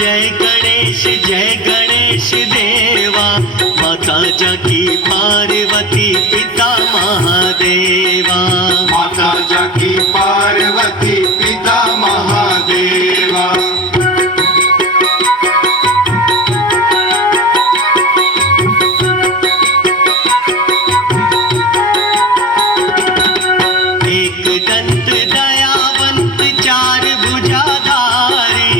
जय गणेश देवा, माता जाकी पार्वती पिता महादेवा। माता जाकी पार्वती पिता महादेवा। एक दंत दयावंत चार भुजाधारी,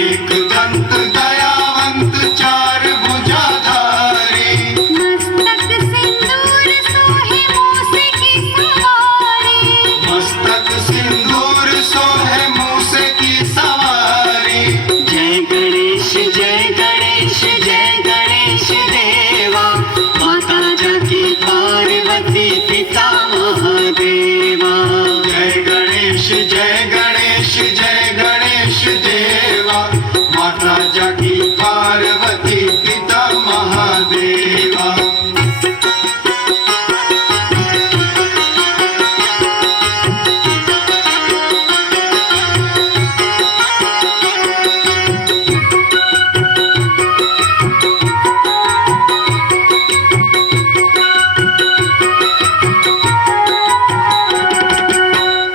एक दंत दयावंत चार भुजाधारी। मस्तक सिंदूर सोहे मूसे की सवारी, मस्तक सिंदूर सोहे मूसे की सवारी। जय गणेश जय गणेश देवा, माता जाकी पार्वती पिता महादेवा। जय गणेश देवा, माता जाकी पार्वती पिता महादेवा।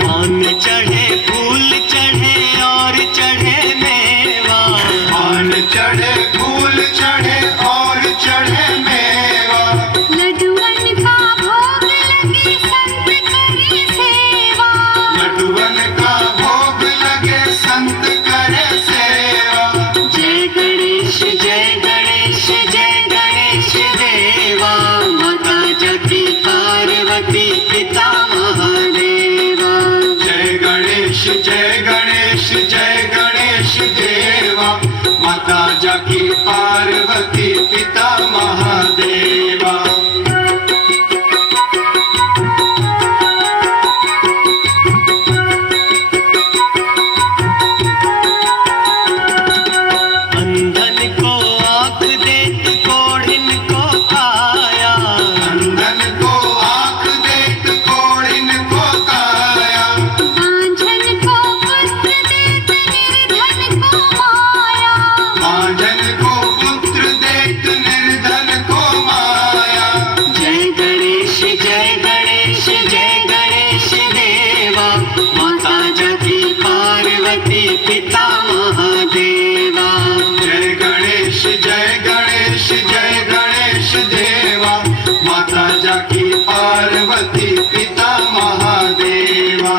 पान चढ़े फूल चढ़े और चढ़े मेवा, पान चढ़े फूल चढ़े और चढ़े मेवा। लड्डुअन का भोग लगे संत करे सेवा, लड्डुअन का भोग लगे संत करे सेवा। जय गणेश देवा, माता जाकी पार्वती पिता महादेवा। जय गणेश देवा, माता जाकी पार्वती पिता महादेवा। अंधन को आँख देत कोढ़िन को काया, अंधन को आँख देख कोढ़िन को काया। बांझन को पुत्र देत निर्धन को माया, बांझन को पुत्र देत निर्धन को माया। जय गणेश देवा, माता जाकी पार्वती पिता महादेवा। जय गणेश देवा, माता जाकी पार्वती पिता महादेवा।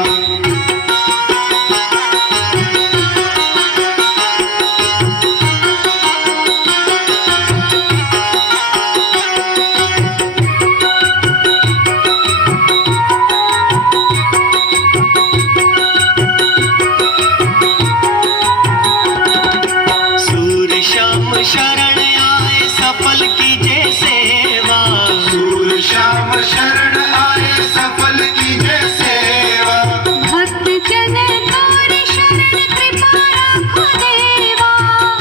सूर श्याम शरण आए सफल कीजे सेवा, सूर श्याम शरण आए सफल कीजे सेवा। भक्त जन तोर शरण कृपा राखो देवा,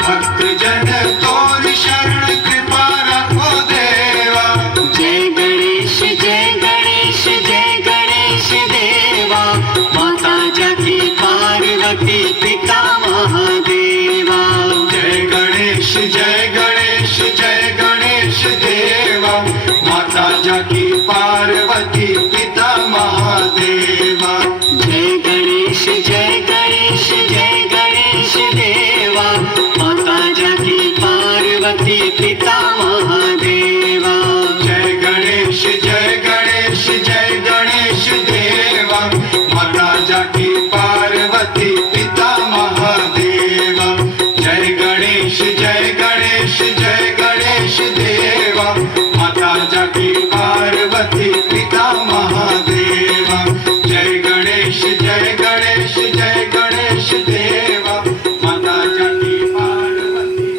भक्त जन तोर शरण कृपा रखो देवा। जय गणेश देवा, माता जाकी पार्वती पिता महादेवा। जय गणेश देवा, माता जाकी पार्वती पिता महादेवा। जय गणेश देवा, माता जाकी पार्वती पिता महादेवा। जय गणेश देवा, माता जाकी पार्वती पिता महादेवा। जय गणेश देवा, माता जाकी पार्वती पिता महादेवा। जय गणेश देवा, माता जाकी पार्वती